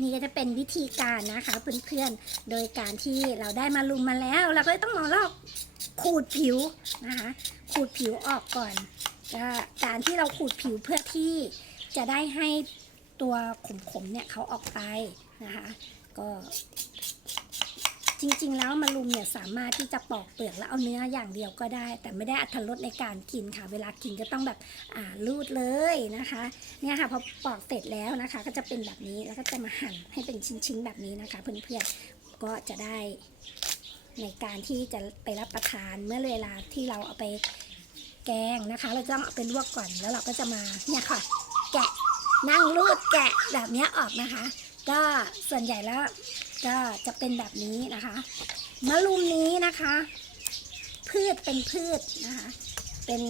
นี่ก็จะเป็นวิธีการนะคะเพื่อนๆ โดยการที่เราได้มาลุมมาแล้ว เราก็ต้องมาลอกขูดผิวนะคะ ขูดผิวออกก่อนการที่เราขูดผิวเพื่อที่จะได้ให้ตัวขมๆเนี่ยเขาออกไปนะคะ ก็ จริงๆ แล้วมะรุมเนี่ยสามารถที่จะปอกเปลือกแล้วเอาเนื้ออย่างเดียวก็ได้ แต่ไม่ได้อัตรสในการกินค่ะ เวลากินก็ต้องแบบอ่าลูดเลยนะคะเนี่ยค่ะพอปอกเสร็จแล้วนะคะ ก็จะเป็นแบบนี้แล้วก็จะมาหั่นให้เป็นชิ้นๆแบบนี้นะคะ เพื่อนๆก็จะได้ในการที่จะไปรับประทานเมื่อเวลาที่เราเอาไปแกงนะคะ เราจะต้องเอาไปลวกก่อนแล้วเราก็จะมาเนี่ยค่ะ แกะนั่งรูดแกะแบบนี้ออกนะคะ ก็ส่วนใหญ่แล้ว ก็จะเป็นแบบนี้นะคะ มะรุมนี้นะคะ พืชเป็นพืชนะคะ เป็น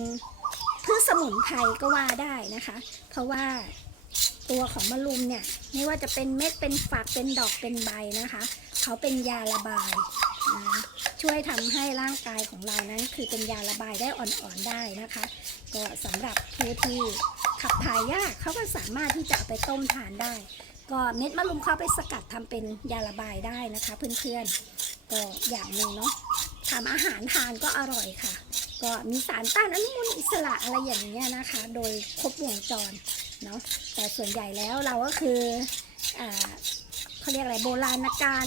พืชสมุนไพรก็ว่าได้นะคะ เพราะว่าตัวของมะรุมเนี่ยไม่ว่าจะเป็นเม็ดเป็นฝักเป็นดอกเป็นใบนะคะ เขาเป็นยาระบายนะช่วยทำให้ร่างกายของเรานั้น คือเป็นยาระบายได้อ่อนๆได้นะคะ ก็สำหรับผู้ที่ขับถ่ายยากเขาก็สามารถที่จะเอาไปต้มทานได้ ก็เม็ดมะรุมเขาไปสกัดทำเป็นยาระบายได้นะคะ เพื่อนๆก็อย่างหนึ่งเนาะทำอาหารทานก็อร่อยค่ะ ก็มีสารต้านอนุมูลอิสระอะไรอย่างเงี้ยนะคะ โดยครบวงจรเนาะแต่ส่วนใหญ่แล้วเราก็คืออ่าเขาเรียกอะไรโบราณการ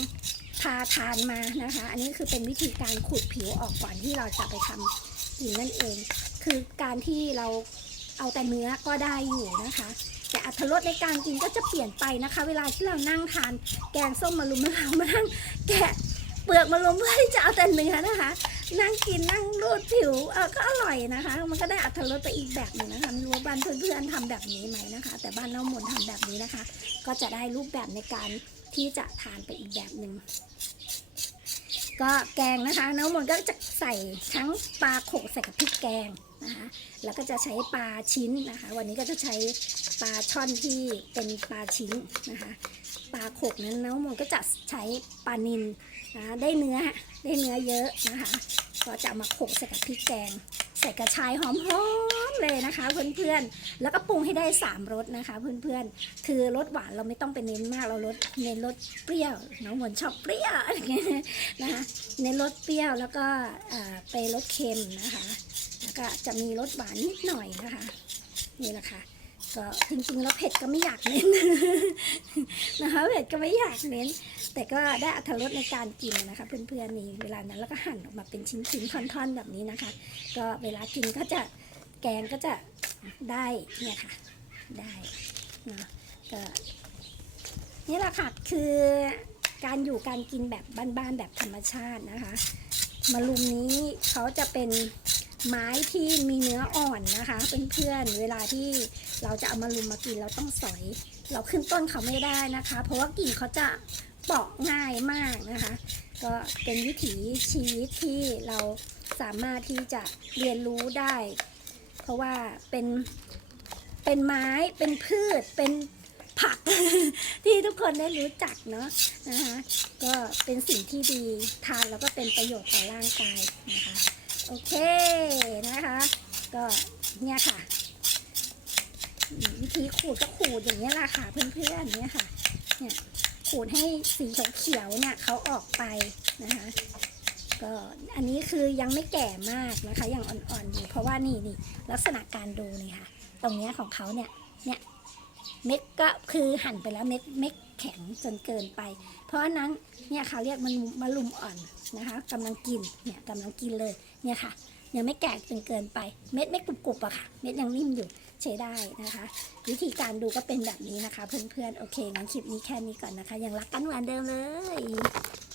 พาทานมานะคะ อันนี้คือเป็นวิธีการขูดผิวออกก่อนที่เราจะไปทำกินนั่นเอง คือการที่เราเอาแต่เนื้อก็ได้อยู่นะคะ แต่อัตรสในการกินก็จะเปลี่ยนไปนะคะ เวลาที่เรานั่งทานแกงส้มมะรุมมะเรามานั่งแกะเปลือกมะรุมเพื่อที่จะเอาแต่เนื้อนะคะ นั่งกินนั่งรูดผิวเออก็อร่อยนะคะ มันก็ได้อัตรสไปอีกแบบหนึ่งนะคะไม่รู้ว่าบ้านเพื่อนๆทำแบบนี้ไหมนะคะ แต่บ้านเราหมุนทำแบบนี้นะคะ ก็จะได้รูปแบบในการที่จะทานไปอีกแบบหนึ่งก็แกงนะคะ น้องมนต์ก็จะใส่ทั้งปลาโขกใส่กับพริกแกง นะคะ แล้วก็จะใช้ปลาชิ้นนะคะ วันนี้ก็จะใช้ปลาช่อนที่เป็นปลาชิ้นนะคะ ปลาโขกนั้นน้องมนก็จะใช้ปลานิลนะได้เนื้อได้เนื้อเยอะนะคะ ก็จะมาโขกใส่กับพริกแกง ใส่กระชายหอมๆเลยนะคะ เพื่อนๆ แล้วก็ปรุงให้ได้สามรสนะคะ เพื่อนๆ คือรสหวานเราไม่ต้องไปเน้นมากเราลดเน้นรสเปรี้ยวน้องหมนชอบเปรี้ยวนะคะเน้นรสเปรี้ยวแล้วก็ไปรสเค็มนะคะ ก็จะมีรสหวานนิดหน่อยนะคะ นี่แหละค่ะ ก็จริงๆแล้วเผ็ดก็ไม่อยากเน้นนะคะเผ็ดก็ไม่อยากเน้น แต่ก็ได้อัตรสในการกินนะคะ เพื่อนๆนี่เวลานั้นแล้วก็หั่นออกมาเป็นชิ้นๆท่อนๆแบบนี้นะคะ ก็เวลากินก็จะแกงก็จะได้เนี่ยค่ะได้นะก็นี่แหละค่ะคือการอยู่การกินแบบบ้านๆแบบธรรมชาตินะคะมะรุมนี้เขาจะเป็น ไม้ที่มีเนื้ออ่อนนะคะเพื่อนๆเวลาที่เราจะเอามารุมมากินเราต้องสอย เราขึ้นต้นเขาไม่ได้นะคะ เพราะว่ากิ่งเขาจะเปาะง่ายมากนะคะ ก็เป็นวิถีชีวิตที่เราสามารถที่จะเรียนรู้ได้ เพราะว่าเป็นเป็นไม้เป็นพืชเป็นผักที่ทุกคนได้รู้จักเนาะนะคะก็เป็นสิ่งที่ดีทานแล้วก็เป็นประโยชน์ต่อร่างกายนะคะ โอเคนะคะ ก็เนี่ยค่ะ วิธีขูดก็ขูดอย่างนี้ยแหละค่ะเพื่อนๆเนี่ยค่ะ เนี่ยขูดให้สีเขียวๆเนี่ยเขาออกไปนะคะ ก็อันนี้คือยังไม่แก่มากนะคะยังอ่อนๆอยู่เพราะว่านี่นี่ลักษณะการดูนี่ค่ะ ตรงเนี้ยของเขาเนี่ยเนี่ยเม็ดก็คือหั่นไปแล้วเม็ดเม็ด แข็งจนเกินไป เพราะนั้นเนี่ยเขาเรียกมันมะลุมอ่อนนะคะกำลังกินเนี่ยกำลังกินเลยเนี่ยค่ะยังไม่แก่จนเกินไปเม็ดไม่กรุบกรอะค่ะ เม็ดยังนิ่มอยู่ใช้ได้นะคะ วิธีการดูก็เป็นแบบนี้นะคะ เพื่อนๆโอเคงั้นคลิปนี้แค่นี้ก่อนนะคะ ยังรักกันเหมือนเดิมเลย